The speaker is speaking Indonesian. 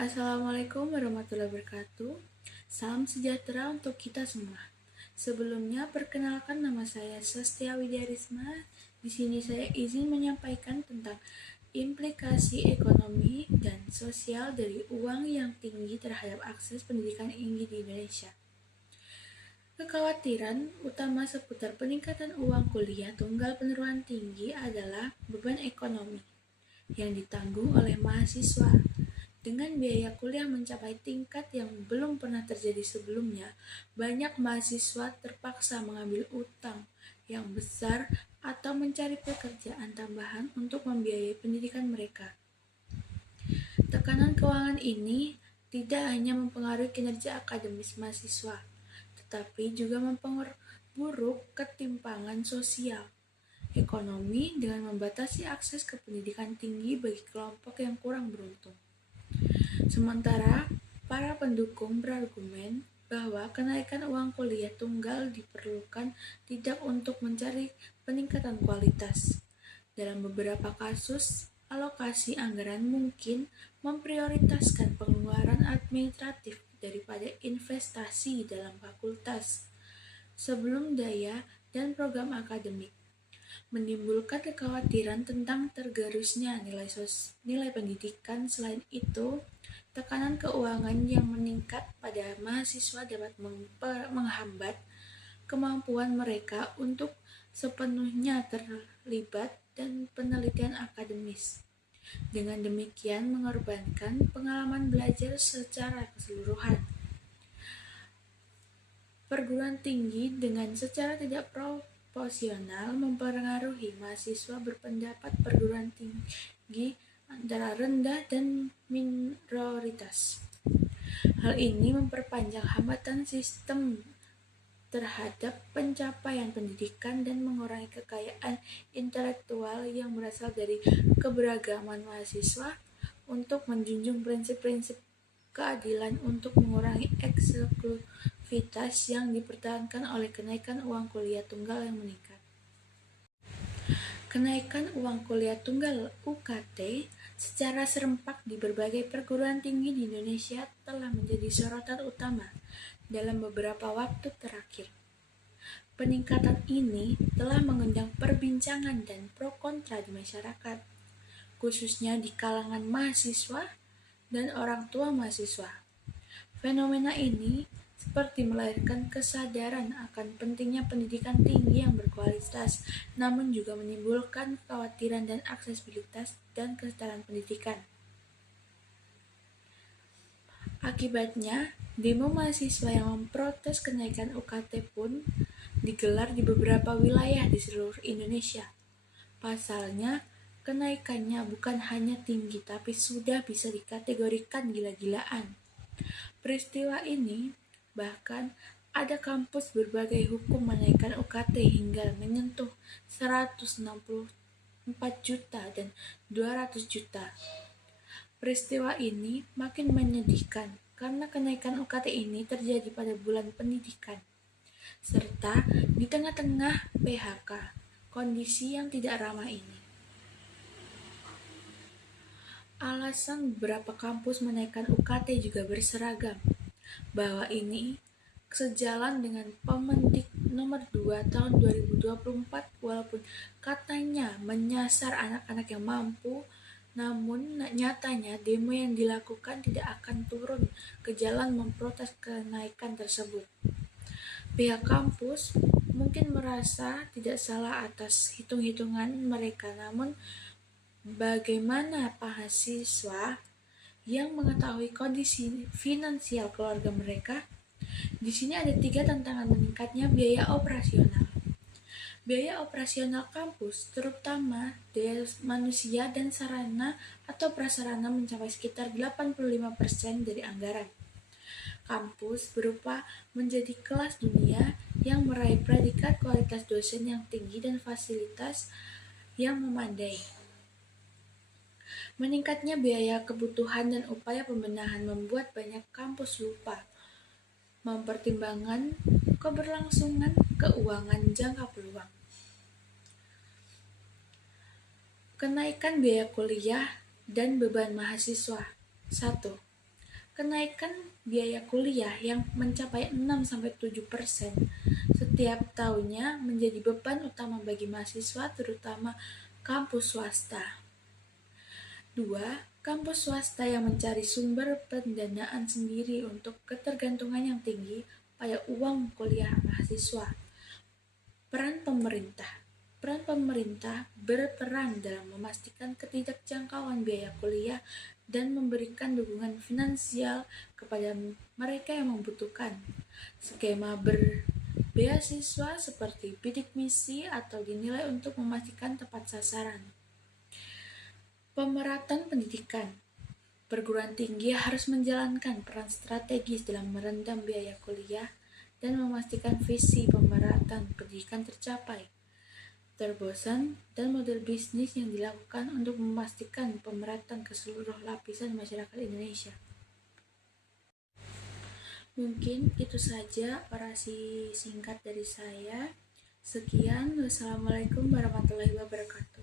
Assalamualaikum warahmatullahi wabarakatuh. Salam sejahtera untuk kita semua. Sebelumnya, perkenalkan nama saya Sastia Widyarisma. Di sini saya izin menyampaikan tentang implikasi ekonomi dan sosial dari uang yang tinggi terhadap akses pendidikan tinggi di Indonesia. Kekhawatiran utama seputar peningkatan uang kuliah tunggal penurunan tinggi adalah beban ekonomi yang ditanggung oleh mahasiswa. Dengan biaya kuliah mencapai tingkat yang belum pernah terjadi sebelumnya, banyak mahasiswa terpaksa mengambil utang yang besar atau mencari pekerjaan tambahan untuk membiayai pendidikan mereka. Tekanan keuangan ini tidak hanya mempengaruhi kinerja akademis mahasiswa, tetapi juga memperburuk ketimpangan sosial ekonomi dengan membatasi akses ke pendidikan tinggi bagi kelompok yang kurang beruntung. Sementara, para pendukung berargumen bahwa kenaikan uang kuliah tunggal diperlukan tidak untuk mencari peningkatan kualitas. Dalam beberapa kasus, alokasi anggaran mungkin memprioritaskan pengeluaran administratif daripada investasi dalam fakultas sebelum daya dan program akademik, menimbulkan kekhawatiran tentang tergerusnya nilai pendidikan. Selain itu, tekanan keuangan yang meningkat pada mahasiswa dapat menghambat kemampuan mereka untuk sepenuhnya terlibat dan penelitian akademis. Dengan demikian mengorbankan pengalaman belajar secara keseluruhan. Perguruan tinggi dengan secara tidak proporsional mempengaruhi mahasiswa berpendapat perguruan tinggi antara rendah dan minoritas. Hal ini memperpanjang hambatan sistem terhadap pencapaian pendidikan dan mengurangi kekayaan intelektual yang berasal dari keberagaman mahasiswa untuk menjunjung prinsip-prinsip keadilan untuk mengurangi eksklusivitas yang dipertahankan oleh kenaikan uang kuliah tunggal yang meningkat. Kenaikan uang kuliah tunggal UKT secara serempak di berbagai perguruan tinggi di Indonesia telah menjadi sorotan utama dalam beberapa waktu terakhir. Peningkatan ini telah mengundang perbincangan dan pro kontra di masyarakat, khususnya di kalangan mahasiswa dan orang tua mahasiswa. Fenomena ini seperti melahirkan kesadaran akan pentingnya pendidikan tinggi yang berkualitas, namun juga menimbulkan kekhawatiran dan aksesibilitas dan kesetaraan pendidikan. Akibatnya, demo mahasiswa yang memprotes kenaikan UKT pun digelar di beberapa wilayah di seluruh Indonesia. Pasalnya, kenaikannya bukan hanya tinggi, tapi sudah bisa dikategorikan gila-gilaan. Peristiwa ini bahkan ada kampus berbagai hukum menaikkan UKT hingga menyentuh 164 juta dan 200 juta. Peristiwa ini makin menyedihkan karena kenaikan UKT ini terjadi pada bulan pendidikan, serta di tengah-tengah PHK, kondisi yang tidak ramah ini. Alasan beberapa kampus menaikkan UKT juga berseragam, bahwa ini sejalan dengan Permendik nomor 2 tahun 2024 walaupun katanya menyasar anak-anak yang mampu, namun nyatanya demo yang dilakukan tidak akan turun ke jalan memprotes kenaikan tersebut. Pihak kampus mungkin merasa tidak salah atas hitung-hitungan mereka, namun bagaimana mahasiswa yang mengetahui kondisi finansial keluarga mereka? Di sini ada 3 tantangan meningkatnya biaya operasional. Biaya operasional kampus, terutama daya manusia dan sarana atau prasarana mencapai sekitar 85% dari anggaran. Kampus berupa menjadi kelas dunia yang meraih predikat kualitas dosen yang tinggi dan fasilitas yang memadai. Meningkatnya biaya kebutuhan dan upaya pembenahan membuat banyak kampus lupa mempertimbangkan keberlangsungan keuangan jangka peluang. Kenaikan biaya kuliah dan beban mahasiswa. 1. Kenaikan biaya kuliah yang mencapai 6-7% setiap tahunnya menjadi beban utama bagi mahasiswa, terutama kampus swasta. 2. Kampus swasta yang mencari sumber pendanaan sendiri untuk ketergantungan yang tinggi pada uang kuliah mahasiswa. Peran pemerintah berperan dalam memastikan ketidakjangkauan biaya kuliah dan memberikan dukungan finansial kepada mereka yang membutuhkan. Skema beasiswa seperti bidik misi atau dinilai untuk memastikan tepat sasaran. Pemerataan pendidikan. Perguruan tinggi harus menjalankan peran strategis dalam meredam biaya kuliah dan memastikan visi pemerataan pendidikan tercapai. Terobosan dan model bisnis yang dilakukan untuk memastikan pemerataan ke seluruh lapisan masyarakat Indonesia. Mungkin itu saja orasi singkat dari saya. Sekian, wassalamualaikum warahmatullahi wabarakatuh.